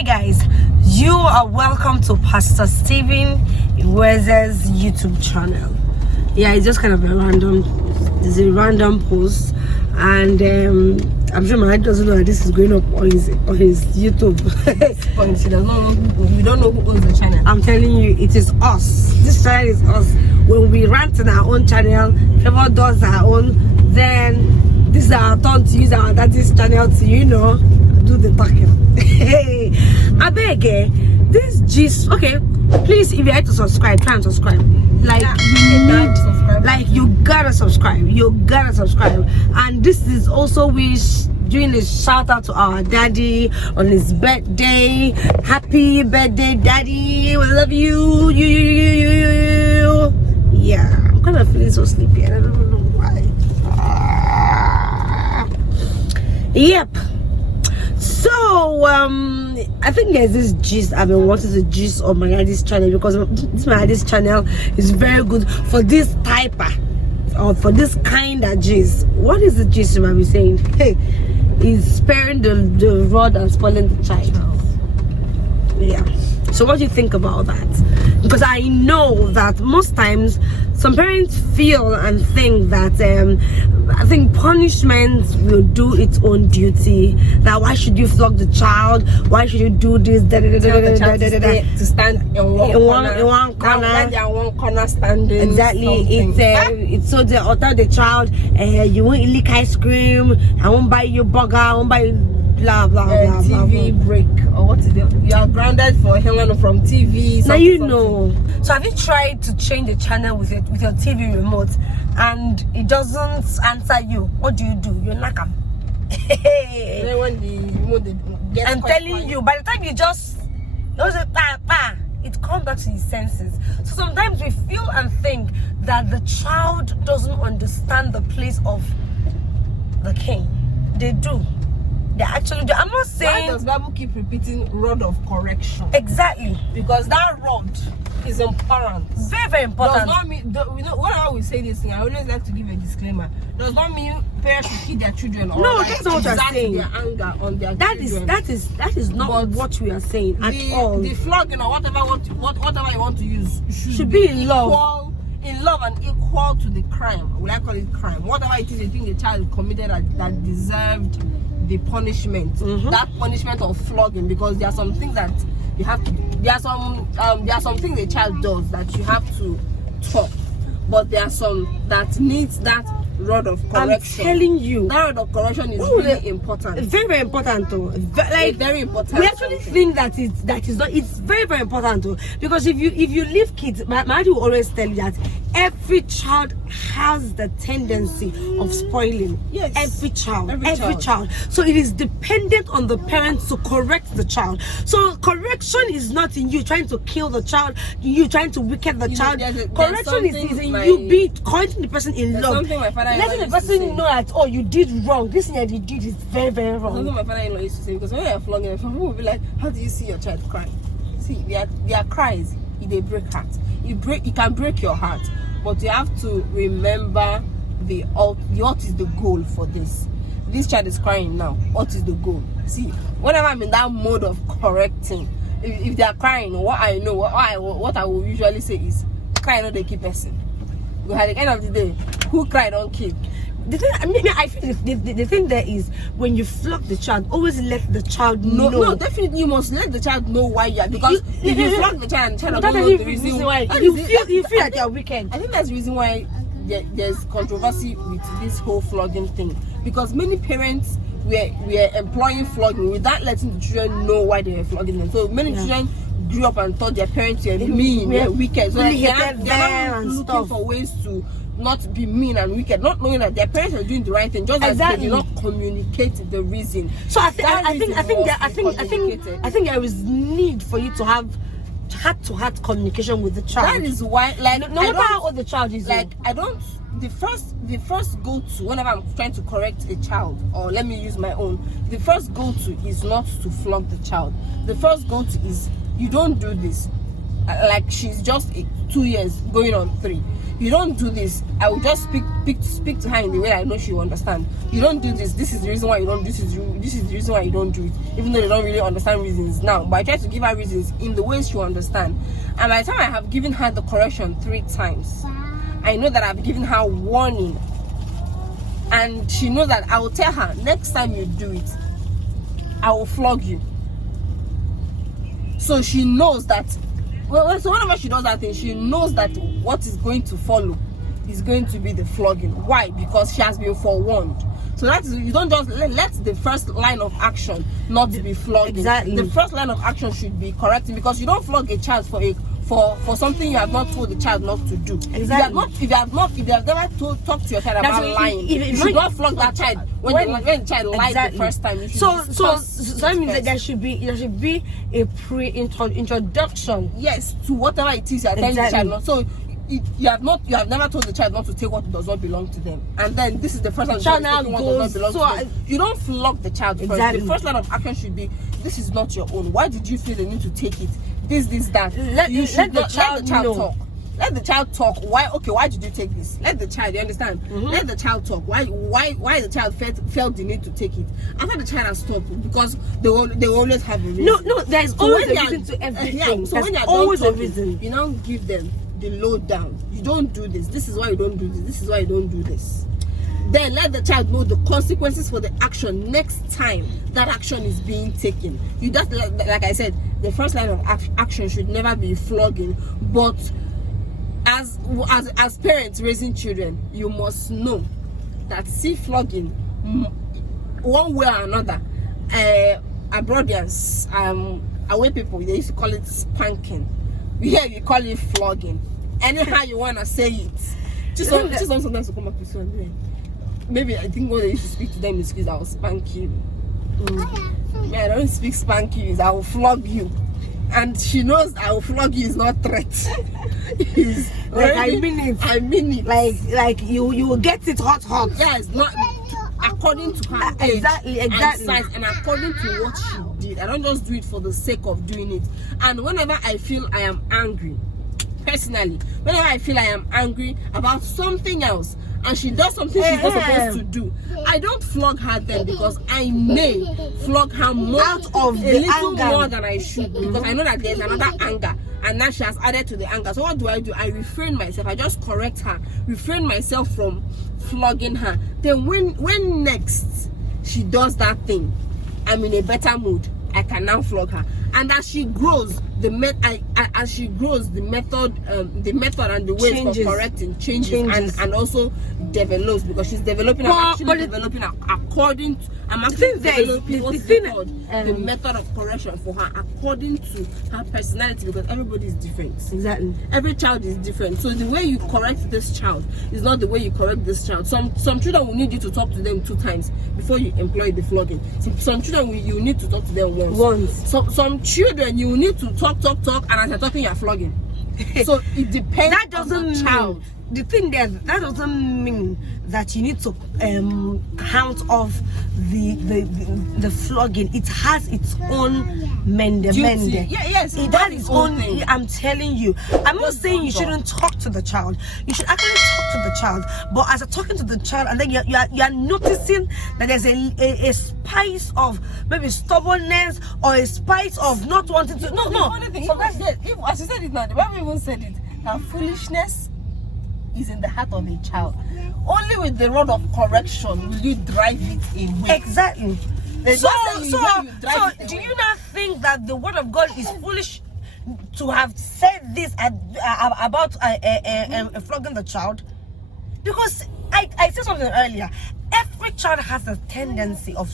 Hi guys, you are welcome to Pastor Stephen Iweze's YouTube channel. Yeah, it's just kind of a random post, and I'm sure my dad doesn't know that this is going up on his YouTube. We don't know who owns the channel. I'm telling you, it is us. This channel is us. When we rant on our own channel, Favour does our own, then this is our turn to use our daddy's channel to, do the talking. I beg, this gist. Okay, please, if you like to subscribe, try and subscribe. Like, you gotta subscribe. You gotta subscribe. And this is also doing a shout out to our daddy on his birthday. Happy birthday, daddy! We love you. You. Yeah, I'm kind of feeling so sleepy. I don't know why. Yep. So I think there's this gist I've been wanting to gist on my daddy's channel, because this my daddy's channel is very good for this typer or for this kind of gist. What is the gist you might be saying? Hey, is sparing the rod and spoiling the child. Yeah. So what do you think about that? Because I know that most times some parents feel and think that I think punishment will do its own duty. That why should you flog the child? Why should you do this? Tell the child to stand in one corner standing. Exactly. It's so they tell the child, you won't lick ice cream. I won't buy you burger. I won't buy you blah blah blah. TV blah, break, or what is it? You are grounded for hanging from TV. Now you know. So have you tried to change the channel with your TV remote and it doesn't answer you? What do? You knock them. I'm telling you, by the time you just it comes back to his senses. So sometimes we feel and think that the child doesn't understand the place of the king. They do. They actually do. I'm not saying. Why does Bible keep repeating rod of correction? Exactly. Because that rod is important. Very, very important. Does not mean, whenever we say this thing, I always like to give a disclaimer. Does not mean parents should kill their children or no, that's not what you're saying. Their anger on their children. That is not what we are saying at all. The flogging or whatever you want to use should be in love. In love and equal to the crime. Will I call it crime? Whatever it is you think the child committed that deserved the punishment, that punishment of flogging, because there are some things that you have to. There are some things the child does that you have to talk, but there are some that needs that rod of correction. I'm telling you, that rod of correction is really important. Very, very important though. Like very important. We actually think that is not. It's very, very important though, because if you leave kids, my dad will always tell you that every child has the tendency of spoiling. Yes. Every child. So it is dependent on the parents to correct the child. So correction is not in you trying to kill the child, you trying to wicked the child. Correction is in you be correcting the person in love. Letting the person know that, oh, you did wrong. This thing that you did is very, very wrong. Something my father-in-law used to say, because when you're flogging, people will be like, how do you see your child crying? See, their cries, they break heart. It can break your heart, but you have to remember what is the goal for this. This child is crying now. What is the goal? See, whenever I'm in that mode of correcting, if they are crying, what I will usually say is, cry not the key person. Because at the end of the day, who cried don't kill. The thing, I feel the thing there is, when you flog the child, always let the child know. No, definitely you must let the child know why you are. Because if you flog the child, doesn't know the reason why. You feel like you're wicked. I think that's the reason why there's controversy with this whole flogging thing. Because many parents were employing flogging without letting the children know why they were flogging them. So many children grew up and thought their parents were mean, were wicked. So they're not looking for ways to not be mean and wicked, not knowing that their parents are doing the right thing, just as they did not communicate the reason. So I think there is need for you to have heart-to-heart communication with the child. That is why, like, no matter how old the child is, like, I don't. The first go-to whenever I'm trying to correct a child, or let me use my own, the first go-to is not to flog the child. The first go-to is, you don't do this. Like, she's just 2 years going on 3. You don't do this. I will just speak to her in the way I know she will understand. You don't do this. This is the reason why you don't. This is the reason why you don't do it. Even though they don't really understand reasons now, but I try to give her reasons in the ways she will understand. And by the time I have given her the correction 3 times, I know that I've given her warning, and she knows that I will tell her next time you do it, I will flog you. So she knows that. Well, so whenever she does that thing, she knows that what is going to follow is going to be the flogging. Why? Because she has been forewarned. So that is, you don't just let the first line of action not be flogging. Exactly. The first line of action should be correcting, because you don't flog a child for something you have not told the child not to do. Exactly. If you have never talked to your child about lying, you should not flog that child when the child lied the first time. So that means that there should be a pre-introduction. Yes, to whatever it is you are telling the child not. So you have never told the child not to take what does not belong to them, and then this is the first time the child taking what does not belong to them. You don't flog the child first. The first line of action should be, this is not your own. Why did you feel the need to take it? This, that. Let the child talk. Let the child talk. Why did you take this? Let the child, you understand? Let the child talk. Why the child felt the need to take it? After the child has stopped, because they always have a reason. No, there's always a reason to everything. So when you're always a reason, you now give them the lowdown. You don't do this. This is why you don't do this. This is why you don't do this. Then let the child know the consequences for the action next time that action is being taken. You just, like I said, the first line of action should never be flogging. But as parents raising children, you must know that flogging, one way or another, abroadians, away people, they used to call it spanking. Here we call it flogging. Anyhow you wanna say it. Just sometimes to come up with something. Maybe I think what they used to speak to them is, I will spank you. Yeah, I don't speak spank you, I will flog you. And she knows I will flog you is not threat. Like I mean it. Like you will get it hot. Yeah, it's not according to her age exactly and size, and according to what she did. I don't just do it for the sake of doing it. And whenever I feel I am angry, personally, whenever I feel I am angry about something else, and she does something she's not supposed to do, I don't flog her then, because I may flog her more, out of a little anger, more than I should, because I know that there's another anger, and now she has added to the anger. So what do? I refrain myself. I just correct her, refrain myself from flogging her. Then when next she does that thing, I'm in a better mood, I can now flog her. And as she grows, the method and the ways changes. for correcting changes. And also develops, because she's developing. I'm actually developing according to. I'm actually developing what's called the method of correction for her according to her personality, because everybody is different. Exactly. Every child is different. So the way you correct this child is not the way you correct this child. Some children will need you to talk to them 2 times before you employ the flogging. Some children you need to talk to them once. Some children you need to talk, and as you're talking, you're flogging. So it depends. That doesn't on the child. The thing there, that doesn't mean that you need to count off the flogging. It has its own mende. Yeah, yes, it has its own thing. I'm telling you. I'm not saying you shouldn't talk to the child. You should actually talk to the child. But as you're talking to the child, and then you are noticing that there's a spice of maybe stubbornness, or a spice of not wanting to. No. Sometimes, as you said it now, the Bible even said it, that foolishness is in the heart of a child. Only with the rod of correction will you drive it away. Exactly. So Do you not think that the word of God is foolish to have said this about flogging the child? Because I said something earlier. Every child has a tendency of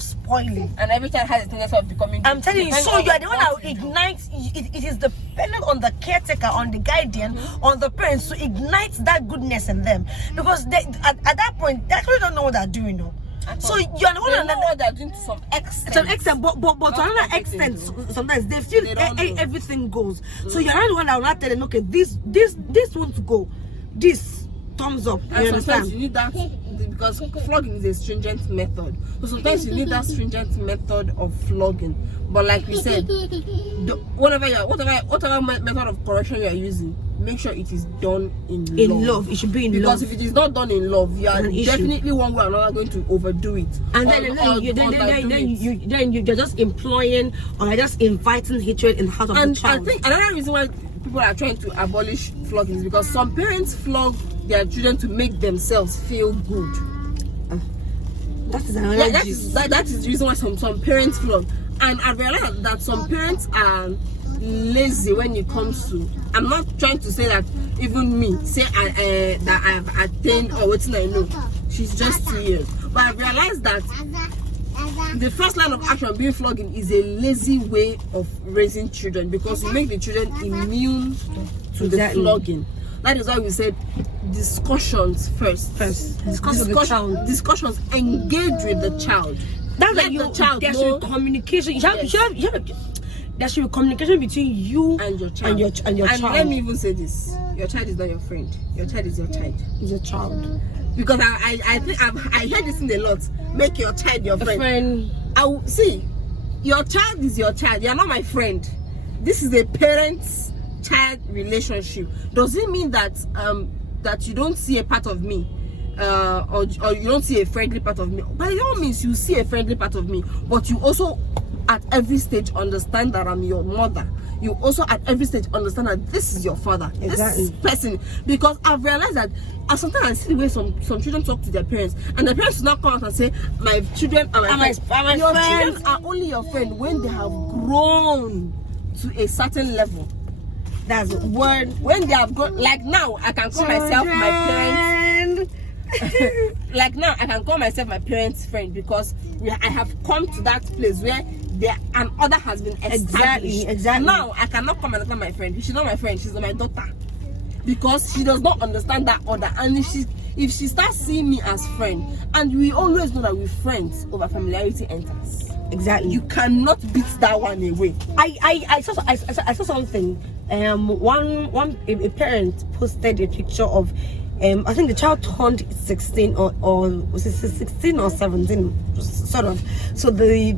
spoiling, and every child has a tendency of becoming. I'm telling you. So you are the one that ignites. It is dependent on the caretaker, on the guardian, on the parents to ignite that goodness in them. Because at that point, they actually don't know what they're doing. No. So you're the one that know what they're doing to some extent. But to another extent, sometimes they feel everything goes. So you're not the one that will not tell them, okay, this wants to go, this thumbs up. And sometimes you need that, because flogging is a stringent method. So sometimes you need that stringent method of flogging. But like we said, whatever method of correction you are using, make sure it is done in love. It should be in because love. if it is not done in love, you are definitely one way or another going to overdo it. And then you're just employing or you're just inviting hatred in the heart of the child. I think another reason why people are trying to abolish flogging is because some parents flog their children to make themselves feel good. That is another that is the reason why some parents flog. And I realize that some parents are lazy when it comes to. I'm not trying to say that even me say that I've attained or what I know. She's just 2 years, but I realized that the first line of action being flogging is a lazy way of raising children because you make the children immune to the flogging. That is why we said discussions first. Discussions. Engage with the child. That's like the child. There should be communication. There should be communication between you and your child. And child. Let me even say this: your child is not your friend. Your child is your child. It's a child. Because I think I heard this in a lot. Make your child your friend. I will see. Your child is your child. You are not my friend. This is a parent-child relationship. Does it mean that that you don't see a part of me? Or you don't see a friendly part of me? By all means, you see a friendly part of me, but you also at every stage understand that I'm your mother. You also at every stage understand that this is your father. This person. Because I've realized that sometimes I see the way some children talk to their parents, and the parents will not come out and say, my children are my friends. Your children are only your friend when they have grown to a certain level. That's the word. When they have grown, like now, I can call myself my parents. Like now, I can call myself my parents' friend because I have come to that place where an order has been established. Exactly. Now, I cannot call myself my friend. She's not my friend. She's my daughter because she does not understand that order. And if she starts seeing me as friend, and we always know that we're friends, over familiarity enters. Exactly. You cannot beat that one away. I saw something. A parent posted a picture of. I think the child turned 16 or was it 16 or 17, sort of. So the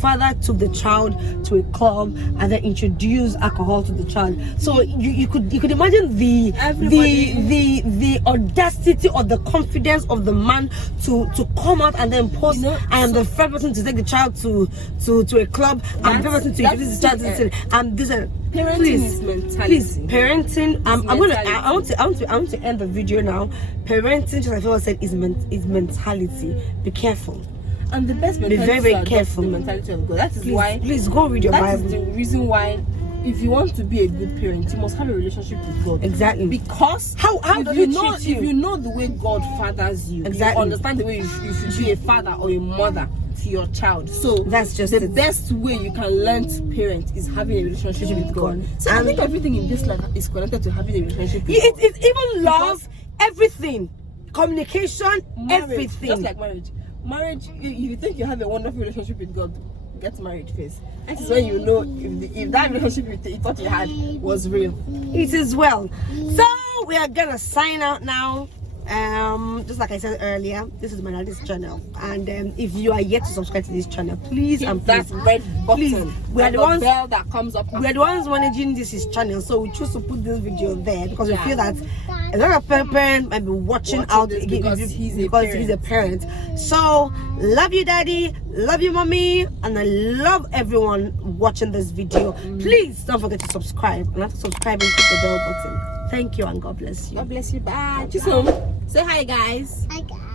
father took the child to a club and then introduced alcohol to the child. So you could imagine the audacity or the confidence of the man to come out and then post, I am the first person to take the child to a club. I'm the first person to introduce the child to the and this. Parenting is mentality. Please, parenting. I want to end the video now. Parenting, just like Favour said, is mentality. Be careful. And the best mentality. Be very, very careful. The mentality of God. That is why. Please go read your Bible. That is the reason why. If you want to be a good parent, you must have a relationship with God. Exactly. Because how does he treat you? If you know the way God fathers you, you understand the way you should be a father or a mother to your child. So that's just the best way you can learn to parent is having a relationship with God. So I think everything in this life is connected to having a relationship with God. It's even love, everything, communication, marriage, everything. Just like marriage, if you think you have a wonderful relationship with God, get married first. That is when you know if that relationship you thought you had was real. It is well. So we are gonna sign out now. Just like I said earlier, this is Manali's channel, and if you are yet to subscribe to this channel, please that red button. We are the ones bell that comes up. We are the ones managing this channel, so we choose to put this video there because we feel that a lot of parents might be watching out because he's a parent. So love you, daddy, love you, mommy, and I love everyone watching this video. Please don't forget to subscribe, and after subscribing, click the bell button. Thank you and God bless you. God bless you. Bye. Say hi, guys. Hi, guys.